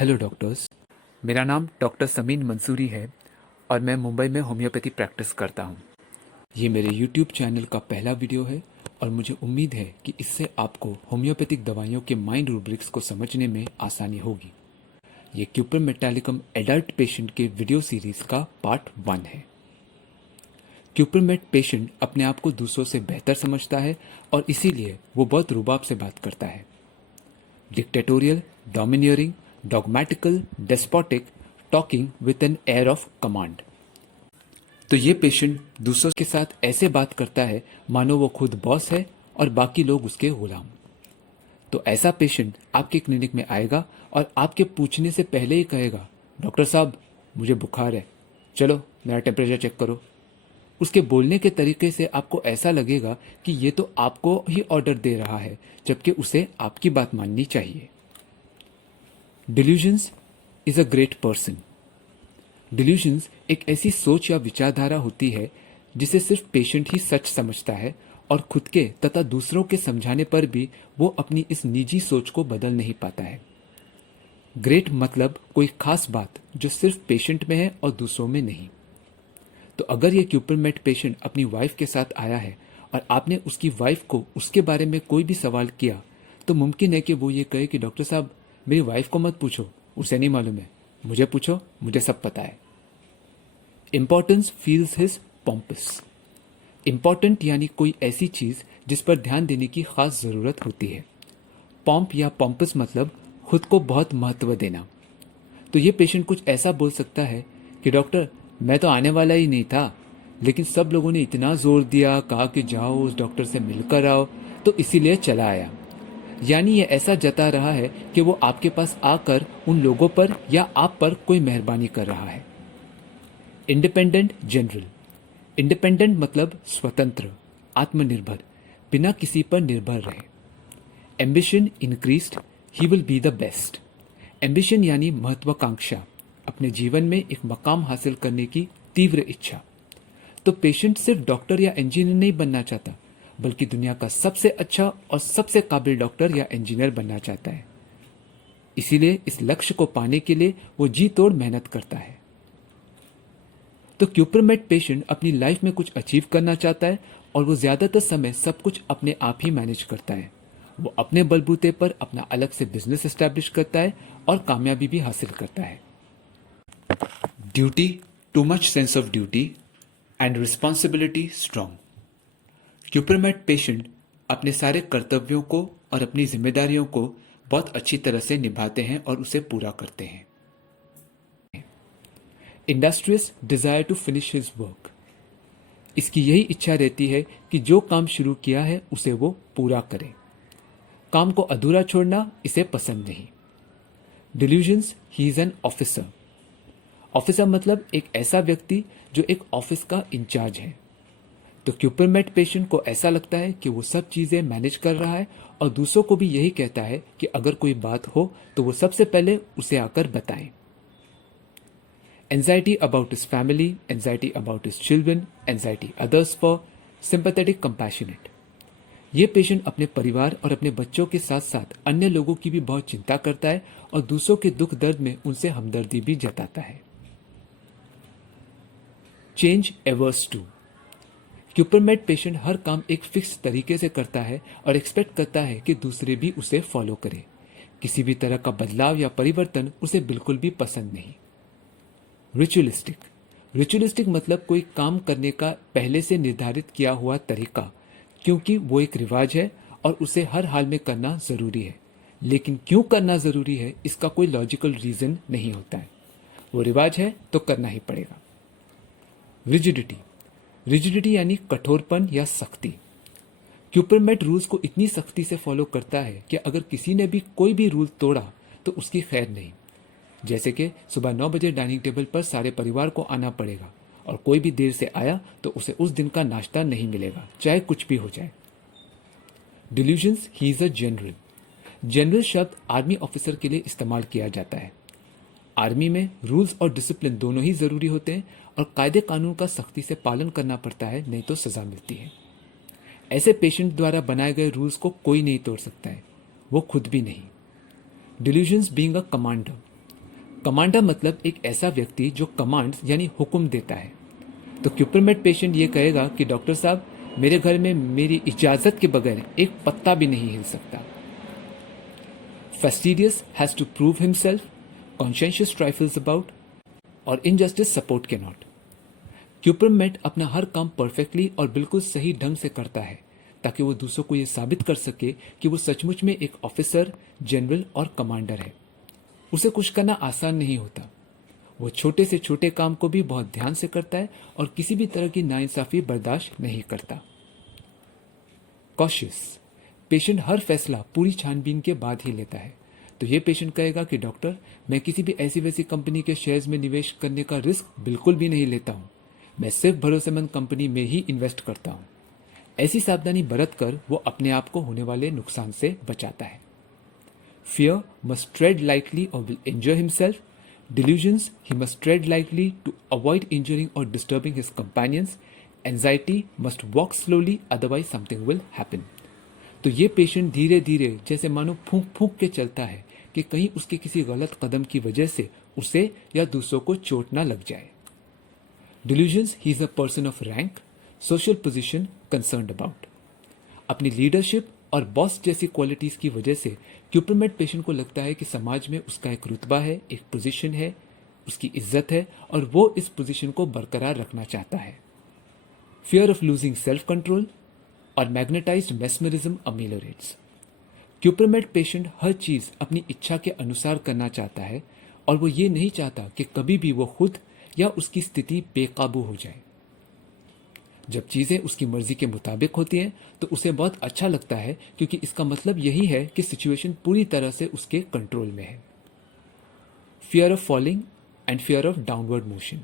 Hello doctors. मेरा नाम doctor Sameen Mansuri है और मैं मुंबई में होम्योपैथी प्रैक्टिस करता हूँ। ये मेरे यूट्यूब चैनल का पहला वीडियो है और मुझे उम्मीद है कि इससे आपको होम्योपैथिक दवाइयों के माइंड रूब्रिक्स को समझने में आसानी होगी। ये क्यूपर मेटालिकम एडल्ट पेशेंट के वीडियो सीरीज का पार्ट 1 है। क्यूपरमेट पेशेंट अपने आप को दूसरों से बेहतर समझता है और इसीलिए वो बहुत रुबाब से बात करता है। Dictatorial, domineering, dogmatical, despotic, talking with an air of command. तो ये पेशेंट दूसरों के साथ ऐसे बात करता है मानो वो खुद बॉस है और बाकी लोग उसके गुलाम। तो ऐसा पेशेंट आपके क्लिनिक में आएगा और आपके पूछने से पहले ही कहेगा, डॉक्टर साहब मुझे बुखार है, चलो मेरा टेम्परेचर चेक करो। उसके बोलने के तरीके से आपको ऐसा लगेगा कि ये तो आपको ही ऑर्डर दे रहा है, जबकि उसे आपकी बात माननी चाहिए। Delusions is a great person. Delusions एक ऐसी सोच या विचारधारा होती है जिसे सिर्फ पेशेंट ही सच समझता है और खुद के तथा दूसरों के समझाने पर भी वो अपनी इस निजी सोच को बदल नहीं पाता है। ग्रेट मतलब कोई खास बात जो सिर्फ पेशेंट में है और दूसरों में नहीं। तो अगर ये क्यूपरमेट पेशेंट अपनी वाइफ के साथ आया है और आपने उसकी वाइफ को उसके बारे में कोई भी सवाल किया, तो मुमकिन है कि वो ये कहे कि डॉक्टर साहब मेरी वाइफ को मत पूछो, उसे नहीं मालूम है, मुझे पूछो, मुझे सब पता है। Importance feels his pompous. Important यानी कोई ऐसी चीज जिस पर ध्यान देने की खास जरूरत होती है। पॉम्प या पॉम्पस मतलब खुद को बहुत महत्व देना। तो ये पेशेंट कुछ ऐसा बोल सकता है कि डॉक्टर मैं तो आने वाला ही नहीं था, लेकिन सब लोगों ने इतना जोर दिया, कहा कि जाओ उस डॉक्टर से मिलकर आओ, तो इसीलिए चला आया। यानी ये ऐसा जता रहा है कि वो आपके पास आकर उन लोगों पर या आप पर कोई मेहरबानी कर रहा है। Independent general. इंडिपेंडेंट मतलब स्वतंत्र, आत्मनिर्भर, बिना किसी पर निर्भर रहे। Ambition increased, he will be the best. Ambition यानी महत्वाकांक्षा, अपने जीवन में एक मकाम हासिल करने की तीव्र इच्छा। तो पेशेंट सिर्फ डॉक्टर या इंजीनियर नहीं बनना चाहता, बल्कि दुनिया का सबसे अच्छा और सबसे काबिल डॉक्टर या इंजीनियर बनना चाहता है। इसीलिए इस लक्ष्य को पाने के लिए वो जी तोड़ मेहनत करता है। तो क्यूपरमेट पेशेंट अपनी लाइफ में कुछ अचीव करना चाहता है और वो ज्यादातर समय सब कुछ अपने आप ही मैनेज करता है। वो अपने बलबूते पर अपना अलग से बिजनेस एस्टैब्लिश करता है और कामयाबी भी हासिल करता है। Duty, too much sense of duty and responsibility strong. Cuprum met patient अपने सारे कर्तव्यों को और अपनी जिम्मेदारियों को बहुत अच्छी तरह से निभाते हैं और उसे पूरा करते हैं। Industrious desire to finish his work. इसकी यही इच्छा रहती है कि जो काम शुरू किया है उसे वो पूरा करे। काम को अधूरा छोड़ना इसे पसंद नहीं। Delusions, he is an officer. Officer मतलब एक ऐसा व्यक्ति जो एक ऑफिस का इंचार्ज है। तो क्यूपरमेट पेशेंट को ऐसा लगता है कि वो सब चीजें मैनेज कर रहा है और दूसरों को भी यही कहता है कि अगर कोई बात हो तो वो सबसे पहले उसे आकर बताएं। Anxiety about his family, anxiety about his children, anxiety others for, sympathetic compassionate. ये पेशेंट अपने परिवार और अपने बच्चों के साथ साथ अन्य लोगों की भी बहुत चिंता करता है और दूसरों के दुख दर्द में उनसे हमदर्दी भी जताता है। Change averse to. Cuprum met patient हर काम एक फिक्स तरीके से करता है और एक्सपेक्ट करता है कि दूसरे भी उसे फॉलो करें। किसी भी तरह का बदलाव या परिवर्तन उसे बिल्कुल भी पसंद नहीं। रिचुअलिस्टिक। रिचुअलिस्टिक मतलब कोई काम करने का पहले से निर्धारित किया हुआ तरीका, क्योंकि वो एक रिवाज है और उसे हर हाल में करना जरूरी है। लेकिन क्यों करना जरूरी है इसका कोई लॉजिकल रीजन नहीं होता है। वो रिवाज है तो करना ही पड़ेगा। रिजिडिटी। रिजिडिटी यानी कठोरपन या सख्ती। क्यूपरमेट रूल्स को इतनी सख्ती से फॉलो करता है कि अगर किसी ने भी कोई भी रूल तोड़ा तो उसकी खैर नहीं। जैसे कि सुबह 9 बजे डाइनिंग टेबल पर सारे परिवार को आना पड़ेगा और कोई भी देर से आया तो उसे उस दिन का नाश्ता नहीं मिलेगा, चाहे कुछ भी हो जाए। Delusions, he is a general. General शब्द आर्मी ऑफिसर के लिए इस्तेमाल किया जाता है। आर्मी में रूल्स और डिसिप्लिन दोनों ही जरूरी होते हैं और कायदे कानून का सख्ती से पालन करना पड़ता है, नहीं तो सजा मिलती है। ऐसे पेशेंट द्वारा बनाए गए रूल्स को कोई नहीं तोड़ सकता है, वो खुद भी नहीं। Delusions being a commander. Commander मतलब एक ऐसा व्यक्ति जो कमांड्स यानी हुक्म देता है। तो क्यूपरमेट पेशेंट ये कहेगा कि डॉक्टर साहब, मेरे घर में मेरी इजाजत के बगैर एक पत्ता भी नहीं हिल सकता। Fastidious has to prove himself, conscientious trifles about, और injustice support cannot. क्यूपरमेट अपना हर काम परफेक्टली और बिल्कुल सही ढंग से करता है ताकि वो दूसरों को ये साबित कर सके कि वो सचमुच में एक ऑफिसर, जनरल और कमांडर है। उसे कुछ करना आसान नहीं होता। वो छोटे से छोटे काम को भी बहुत ध्यान से करता है और किसी भी तरह की नाइंसाफी बर्दाश्त नहीं करता। कॉशियस, पेशेंट हर फैसला पूरी छानबीन के बाद ही लेता है। तो ये पेशेंट कहेगा कि डॉक्टर, मैं किसी भी ऐसी वैसी कंपनी के शेयर्स में निवेश करने का रिस्क बिल्कुल भी नहीं लेता हूँ। मैं सिर्फ भरोसेमंद कंपनी में ही इन्वेस्ट करता हूँ। ऐसी सावधानी बरत कर वो अपने आप को होने वाले नुकसान से बचाता है। फियर मस्ट ट्रेड लाइटली और will enjoy himself. Delusions, he must tread lightly to avoid injuring और disturbing his companions. Anxiety must walk slowly, otherwise something will happen. तो ये पेशेंट धीरे धीरे जैसे मानो फूंक फूंक के चलता है कि कहीं उसके किसी गलत कदम की वजह से उसे या दूसरों को चोट ना लग जाए। Delusions, he is a person of rank, social position concerned about. अपनी लीडरशिप और बॉस जैसी क्वालिटीज की वजह से क्यूपरमेट पेशेंट को लगता है कि समाज में उसका एक रुतबा है, एक पोजीशन है, उसकी इज्जत है और वो इस पोजीशन को बरकरार रखना चाहता है। Fear of losing self control और मैग्नेटाइज्ड मेस्मरिज्म अमेलियोरेट्स। क्यूपरमेट पेशेंट हर चीज अपनी इच्छा के अनुसार करना चाहता है और वो ये नहीं चाहता कि कभी भी वो खुद या उसकी स्थिति बेकाबू हो जाए। जब चीजें उसकी मर्जी के मुताबिक होती हैं तो उसे बहुत अच्छा लगता है, क्योंकि इसका मतलब यही है कि सिचुएशन पूरी तरह से उसके कंट्रोल में है। Fear of falling and fear of downward motion.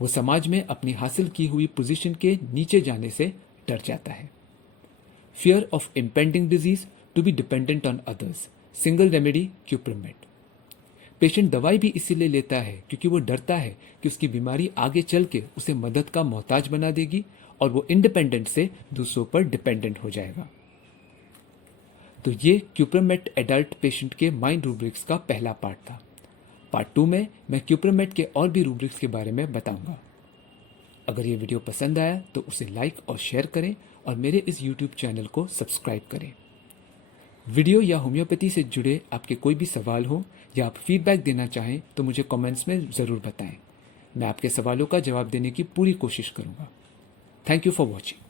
वो समाज में अपनी हासिल की हुई पोजीशन के नीचे जाने से डर जाता है। Fear of impending disease, to be dependent on others. Single remedy cuprum met. Patient दवाई भी इसीलिए लेता है क्योंकि वो डरता है कि उसकी बीमारी आगे चल के उसे मदद का मोहताज बना देगी और वो इंडिपेंडेंट से दूसरों पर डिपेंडेंट हो जाएगा। तो ये क्यूपरमेट एडल्ट पेशेंट के माइंड रूब्रिक्स का पहला पार्ट था। पार्ट 2 में मैं क्यूपरमेट के और भी रूब्रिक्स के बारे में बताऊंगा। अगर ये वीडियो पसंद आया तो उसे लाइक और शेयर करें और मेरे इस यूट्यूब चैनल को सब्सक्राइब करें। वीडियो या होम्योपैथी से जुड़े आपके कोई भी सवाल हो या आप फीडबैक देना चाहें तो मुझे कमेंट्स में ज़रूर बताएं। मैं आपके सवालों का जवाब देने की पूरी कोशिश करूंगा। Thank you for watching.